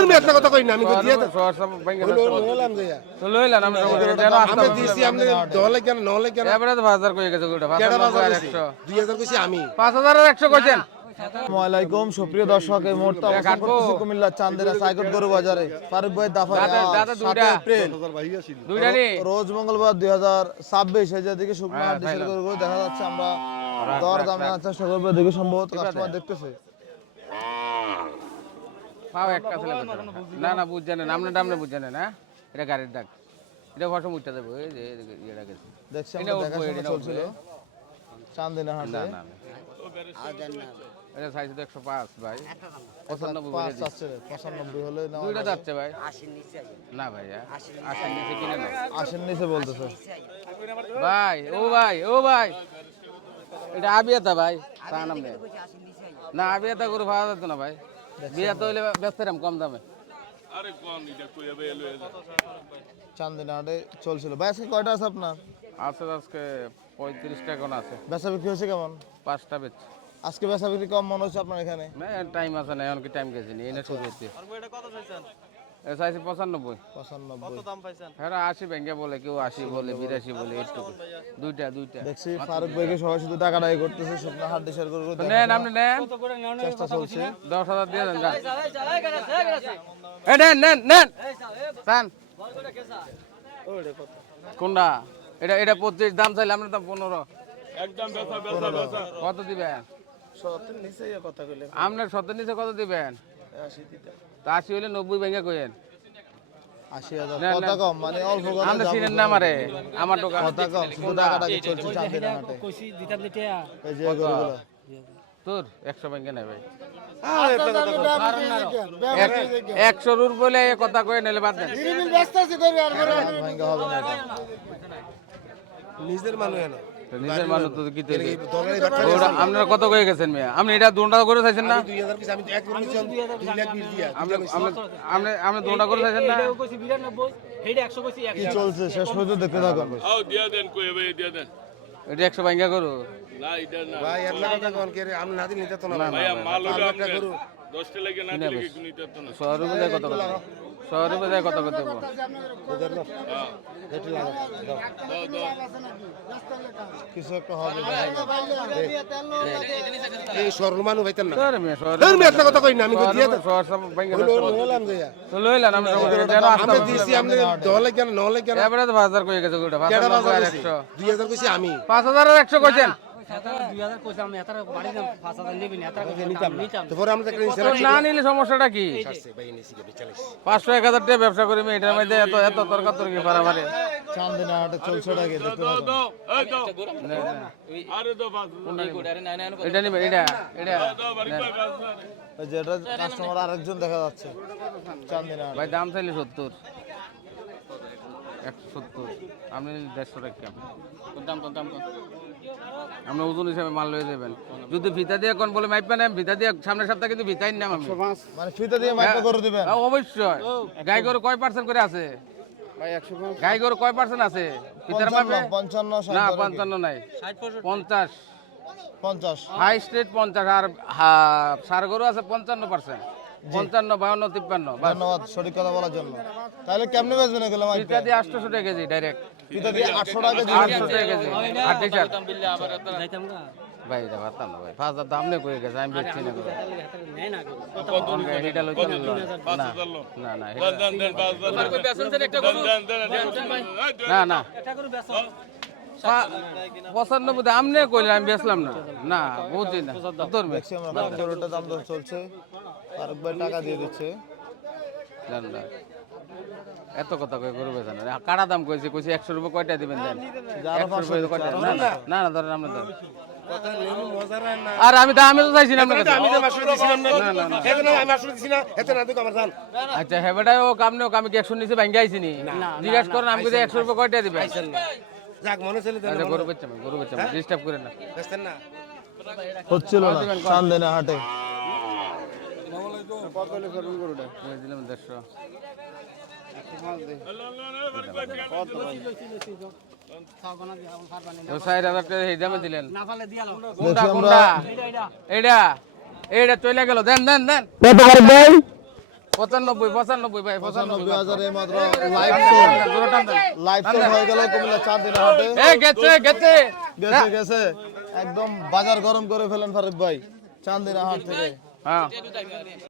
আমি একটা কথা কই না আমি দিয়ে তো লইলাম আমরা আমি দিছি আপনি দলে কেন নলে কেন এবারে তো 5000 কই গেছে গোটা 5100 2000 কইছি আমি 5100 কইছেন। আসসালামু আলাইকুম সুপ্রিয় দর্শক, এই মুহূর্তে অবস্থান করতেছি কুমিল্লা চান্দিনা সাইকত গরু বাজারে। ফারুক ভাই দাফা দাদা 7 এপ্রিল দুইটা নি রোজ মঙ্গলবার 2026 হাজার দিকে শুকনো হাট দেশের গরুগুলো দেখা যাচ্ছে। আমরা দর দাম জানার চেষ্টা করবো, দেখে সম্ভবত কাস্টমার দেখতেছে। পাও একটা ছেলে না না বুঝছেন না আপনি দামনে বুঝছেন না এটা গাড়ির ডাক এটা ফটো মুটটা দেব এই যে এটা গেছে দেখছি আমরা দেখাশোনা চলছিল চান্দিনা হাটে। না না এটা সাইজ 105 ভাই 95 আছে 95 হলে না দুইটা যাচ্ছে ভাই 80 নিচে না ভাই 80 নিচে কিনে না 80 নিচে বলতেছে ভাই ও ভাই এটা আবিয়াতা ভাই তা নাম নেই না আবিয়াতা করে পাওয়া যেত না ভাই বিয়া তো হইলে ব্যস্তারাম কম দামে আরে কোন এটা কই হবে এলো চান্দিনা হাটে চলছিল। ভাই আজকে কয়টা আছে আপনার? আছে আজকে 35 টাকা কোন আছে বেচা বিক্রি হয়েছে কেমন? 5টা বেচ আজকে বেচা বিক্রি কম মনে হচ্ছে আপনার এখানে? না টাইম আছে না এখন কি টাইম গেছে নি এনে শুরু হচ্ছে আর এটা কত চাইছেন? এ চাইছে 95 কত দাম পাইছেন? হ্যাঁ 80 ভেঙ্গে বলে কেউ 80 বলে 82 বলে একটু দুইটা দেখছি ফারুক ভাইকে সবাই শুধু টাকা টাকা করতেছে, শুকনো হাট দেশের গরু নেন আপনি নেন চেষ্টা চলছে। 10000 দিয়ে দেন এই নেন সান কোনটা এটা 25 দাম চাইলে আপনার দাম 15 একদম বেচা কত দিবেন? 70 নিচে কথা কইলে আপনার 70 নিচে কত দিবেন? 80 দিতে। তা 80 হইলে 90 ভেঙ্গে কইেন 80,000 কথা কম, মানে অল্প কথা। আমরা চিনেন না মারে আমার দোকান কথা কম, শুধু টাকা টাকা চলছে চান্দিনা হাটে। কইছি দিতাম দিতা এই যে গরুগুলো তোর 100 ভেঙ্গে নাই ভাই আর একটা কথা কই 100 রুর বলে এই কথা কই নেলে বাদ দেন নিরিবিল ব্যস্ত আছি কই আর ভাঙ্গা হবে না এটা। নিজের মানুষ এনো তো নিজের মানুষ তো কি তৈরি দলের ওটা আপনারা কত কই গেছেন মিয়া আপনি এটা দুটা করে চাইছেন না 2000 কইছি আমি এক করে নিছি 2 লাখ 20 দিয়া আপনি দুটা করে চাইছেন না এটাও কইছি 92 এইটা 100 কইছি কি চলছে শেষ পর্যন্ত দেখতে থাকুন। আও দিয়া দেন কই হবে দিয়া দেন এটা 100 ভাঙ্গা করো না এটা না ভাই একটা কথা কোন কে আমি না দিন নিতে তো না ভাই মাল হলো একটা গরু 10 টা লাগে না দিলে কি নিতে তো না শহরে বোঝায় কত কথা শহরে বোঝায় কত কথা দেবো এটা লাগা দাও দাও কিছু একটা হবে। এই সরল মানুষ হইতেন না তোর মিয়া শহরে আমি একটা কথা কই না আমি দিয়ে শহর সব ভাঙ্গা বললাম যে তো লইলাম আমরা আমি দিছি আপনি দলে কেন নলে কেন এবারে তো 5000 কই গেছে গোটা 5100 2000 কইছি আমি 5100 কইছেন 2000 কইছি আমি এটার বাড়ি দাম 5000 নিবি না এটা নিতাম তো পরে আমরা একটা তো না নিলে সমস্যাটা কি ভাই নিছি কে 40 500 1000 টাকা ব্যবসা করি এটার মধ্যে এত তর্কাতর্কি পারাপারে চান্দিনা হাটে চলছে টাকে দেখতে থাকুন। দাও এই দাও আরে দাও বাস এটা নিবেন এটা দাও বাড়ি কই বাস এই যে এটা কাস্টমার আরেকজন দেখা যাচ্ছে চান্দিনা হাটে। ভাই দাম চাইলে 70 170 আপনি 150 টাকা দাম আপনি ওজন হিসাবে মাল লয়ে যাবেন যদি ভিতা দিয়ে কোন বলে মাইপা নেন ভিতা দিয়ে সামনের সপ্তাহে কিন্তু ভিতাই নাম আমি মানে ফিতে দিয়ে মাইকা করে দিবেন। অবশ্যই গাই গরু কয় পার্সেন্ট করে আছে ভাই 100 গাই গরু কয় পার্সেন্ট আছে ভিতরে মাপে 55 না 60 55 নাই 50 50 হাই স্টেট 50 আর সার গরু আছে 55% 55 52 53 বাস ধন্যবাদ সঠিক কথা বলার জন্য। তাহলে কেমনে বেচবেন এগুলো মাইকা? ভিতা দিয়ে 800 টাকা কেজি ডাইরেক্ট ফিতে দিয়ে 800 টাকা কেজি 800 টাকা কেজি আর টি-শার্ট যাইতাম না ভাই এটা পারতাম না ভাই 5000 দাম নে কই গেছে আমি বেচছি না গো নেই না এটা লইতাম না না না দেন দেন বাস না না এটা করে বেচো 95 দাম নে কইলে আমি বেচলাম না না বুঝছি না তোর দেখছি আমরা গরুটার দাম দর চলছে। ফারুক ভাই টাকা দিয়ে দিচ্ছে। জান না এত কথা কই গরু বেচা না কাড়া দাম কইছে 100 রুপয়া কয়টা দিবেন দেন যারা 100 রুপয়া কয়টা না না না ধরেন আপনি ধরেন কথা নেই মজা রায় না আর আমি তো চাইছি না আপনার কাছে আমি তো মাসুর দিছিলাম না না, না, না। এখানে আমি মাসুর দিছি না এত না দেখো আমার জান আচ্ছা হেবেটাই ও কাম নেও আমি কি 100 নিচে ভাঙ্গি আইছি নি জিজ্ঞাসা করেন আমি কইছি 100 রুপয়া কয়টা দিবেন যাক মনে চলে দেন আচ্ছা গরু বেচা ডিস্টার্ব করেন না বুঝছেন না হচ্ছিল না চান্দিনা হাটে। কত হলে করবেন গরুটা এই দিলাম 150 তো 6000 টাকা এই দামে দিলেন না পালে দিয়ালো কোনটা দেখছি আমরা কোনটা এইটা এইটা চলে গেল দেন দেন দেন কত করে ভাই? 95 ভাই 95,000 এই মাত্র লাইভ সোল হয়ে গেল কুমিল্লা 4 দিনের হাটে। গেছে গেছে একদম বাজার গরম করে ফেলেন ফারুক ভাই চান্দিনা হাট থেকে। হ্যাঁ